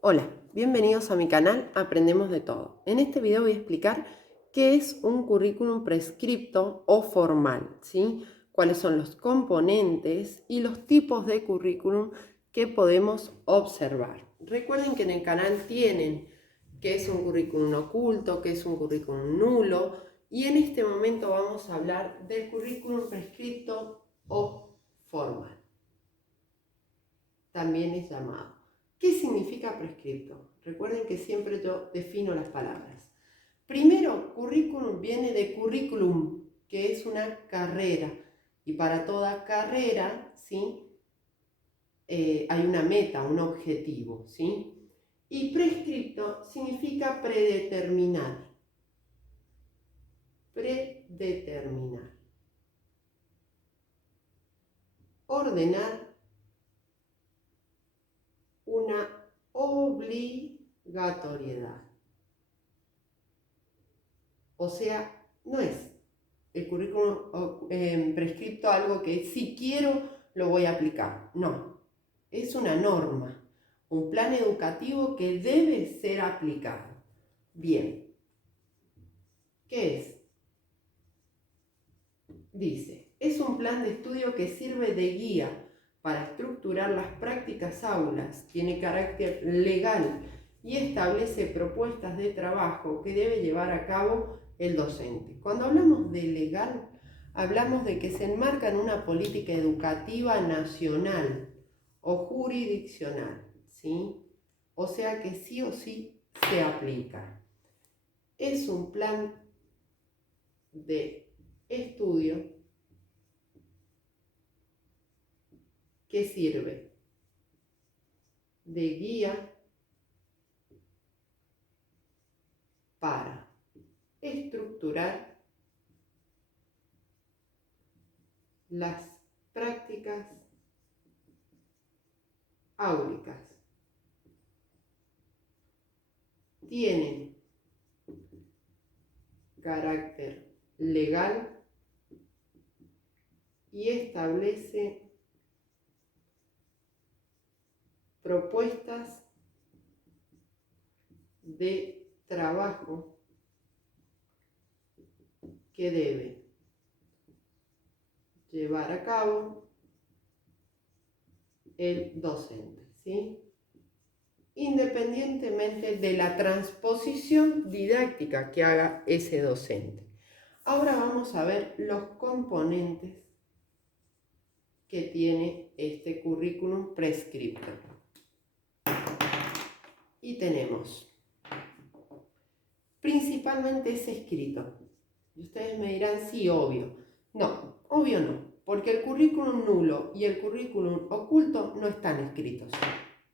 Hola, bienvenidos a mi canal Aprendemos de Todo. En este video voy a explicar qué es un currículum prescripto o formal, ¿sí? Cuáles son los componentes y los tipos de currículum que podemos observar. Recuerden que en el canal tienen qué es un currículum oculto, qué es un currículum nulo, y en este momento vamos a hablar del currículum prescripto o formal. También es llamado. ¿Qué significa prescripto? Recuerden que siempre yo defino las palabras. Primero, currículum viene de curriculum, que es una carrera. Y para toda carrera, ¿sí? Hay una meta, un objetivo, ¿sí? Y prescripto significa predeterminar. Predeterminar. Ordenar una obligatoriedad. O sea, no es el currículum prescripto algo que si quiero lo voy a aplicar. No, es una norma, un plan educativo que debe ser aplicado. Bien, ¿qué es? Dice, es un plan de estudio que sirve de guía para estructurar las prácticas aulas, tiene carácter legal y establece propuestas de trabajo que debe llevar a cabo el docente. Cuando hablamos de legal, hablamos de que se enmarca en una política educativa nacional o jurisdiccional, ¿sí? O sea que sí o sí se aplica. Es un plan de estudio que sirve de guía para estructurar las prácticas áulicas. Tienen carácter legal y establece propuestas de trabajo que debe llevar a cabo el docente, ¿sí? Independientemente de la transposición didáctica que haga ese docente. Ahora vamos a ver los componentes que tiene este currículum prescripto. Y tenemos, principalmente es escrito. Y ustedes me dirán, sí, obvio. No, obvio no, porque el currículum nulo y el currículum oculto no están escritos,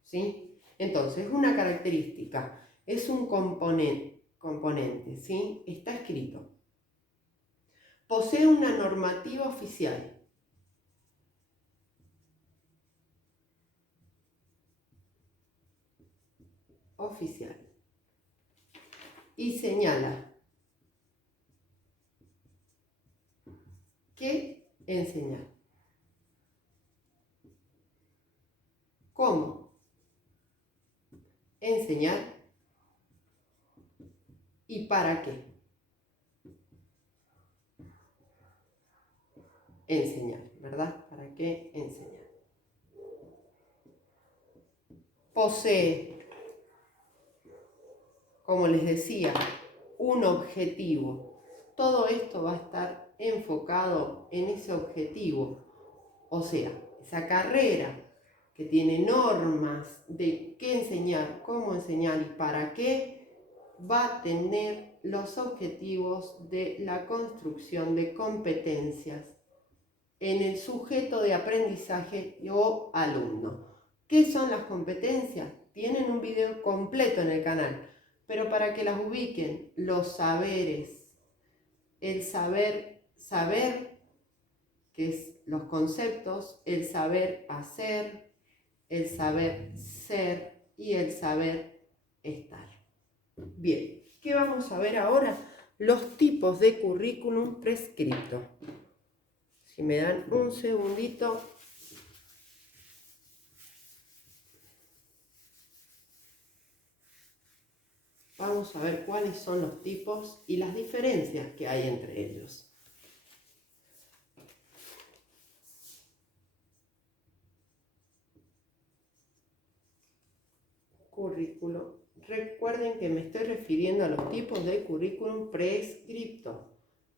¿sí? Entonces, una característica, es un componente, ¿sí? Está escrito. Posee una normativa oficial. Y señala qué enseñar, cómo enseñar y para qué enseñar, ¿verdad? ¿Para qué enseñar? Posee, como les decía, un objetivo. Todo esto va a estar enfocado en ese objetivo. O sea, esa carrera que tiene normas de qué enseñar, cómo enseñar y para qué, va a tener los objetivos de la construcción de competencias en el sujeto de aprendizaje o alumno. ¿Qué son las competencias? Tienen un video completo en el canal, pero para que las ubiquen, los saberes, el saber, que es los conceptos, el saber hacer, el saber ser y el saber estar. Bien, ¿qué vamos a ver ahora? Los tipos de currículum prescripto. Si me dan un segundito. vamos a ver cuáles son los tipos y las diferencias que hay entre ellos. Currículo. Recuerden que me estoy refiriendo a los tipos de currículum prescripto,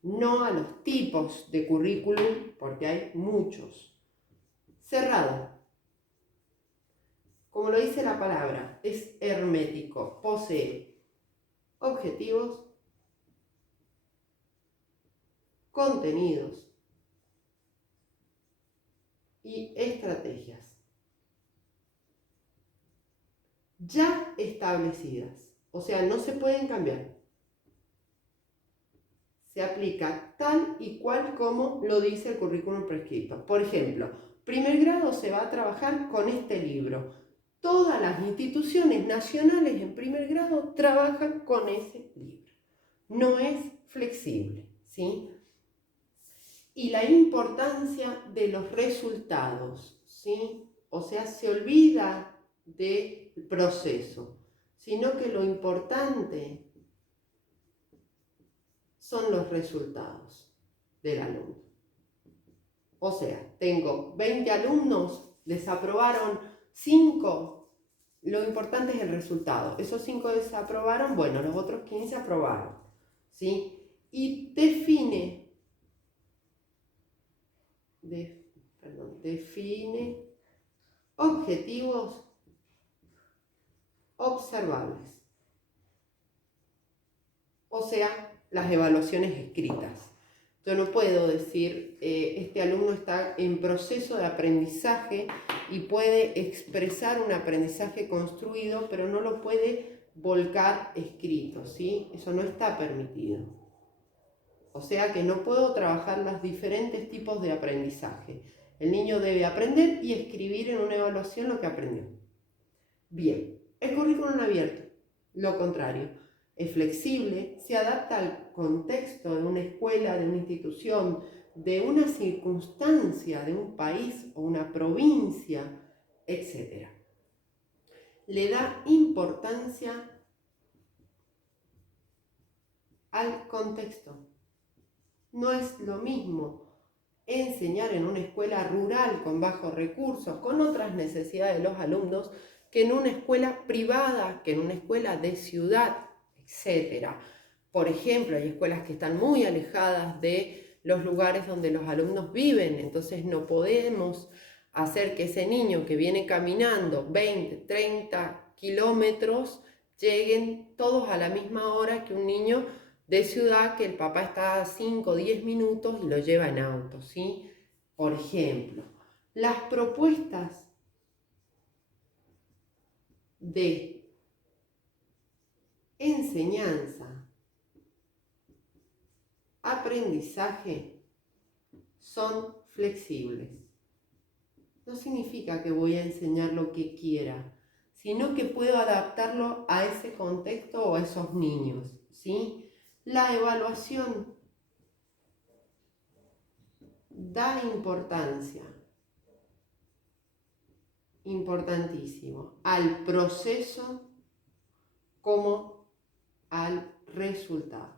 no a los tipos de currículum, porque hay muchos. Cerrado. Como lo dice la palabra, es hermético, posee objetivos, contenidos y estrategias ya establecidas, o sea, no se pueden cambiar. Se aplica tal y cual como lo dice el currículum prescrito. Por ejemplo, primer grado se va a trabajar con este libro. Todas las instituciones nacionales en primer grado trabajan con ese libro. No es flexible, ¿sí? Y la importancia de los resultados, ¿sí? O sea, se olvida del proceso, sino que lo importante son los resultados del alumno. O sea, tengo 20 alumnos, desaprobaron 5, lo importante es el resultado. Esos 5 desaprobaron, bueno, los otros 15 aprobaron, ¿sí? Y define objetivos observables, o sea, las evaluaciones escritas. Yo no puedo decir, este alumno está en proceso de aprendizaje y puede expresar un aprendizaje construido, pero no lo puede volcar escrito, ¿sí? Eso no está permitido. O sea que no puedo trabajar los diferentes tipos de aprendizaje. El niño debe aprender y escribir en una evaluación lo que aprendió. Bien, el currículum abierto, lo contrario, es flexible, se adapta al contexto de una escuela, de una institución, de una circunstancia, de un país o una provincia, etc. Le da importancia al contexto. No es lo mismo enseñar en una escuela rural con bajos recursos, con otras necesidades de los alumnos, que en una escuela privada, que en una escuela de ciudad, etc. Por ejemplo, hay escuelas que están muy alejadas de los lugares donde los alumnos viven, entonces no podemos hacer que ese niño que viene caminando 20, 30 kilómetros lleguen todos a la misma hora que un niño de ciudad que el papá está a 5 o 10 minutos y lo lleva en auto, ¿sí? Por ejemplo, las propuestas de enseñanza, aprendizaje, son flexibles. No significa que voy a enseñar lo que quiera, sino que puedo adaptarlo a ese contexto o a esos niños, ¿sí? La evaluación da importancia, importantísimo, al proceso como al resultado.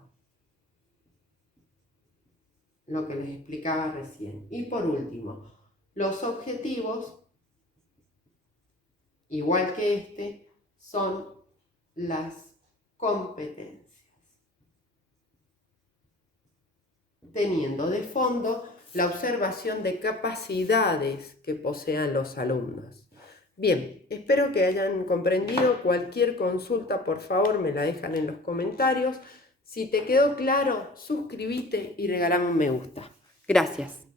Lo que les explicaba recién. Y por último, los objetivos, igual que este, son las competencias, teniendo de fondo la observación de capacidades que posean los alumnos. Bien, espero que hayan comprendido. Cualquier consulta, por favor, me la dejan en los comentarios. Si te quedó claro, suscríbete y regalame un me gusta. Gracias.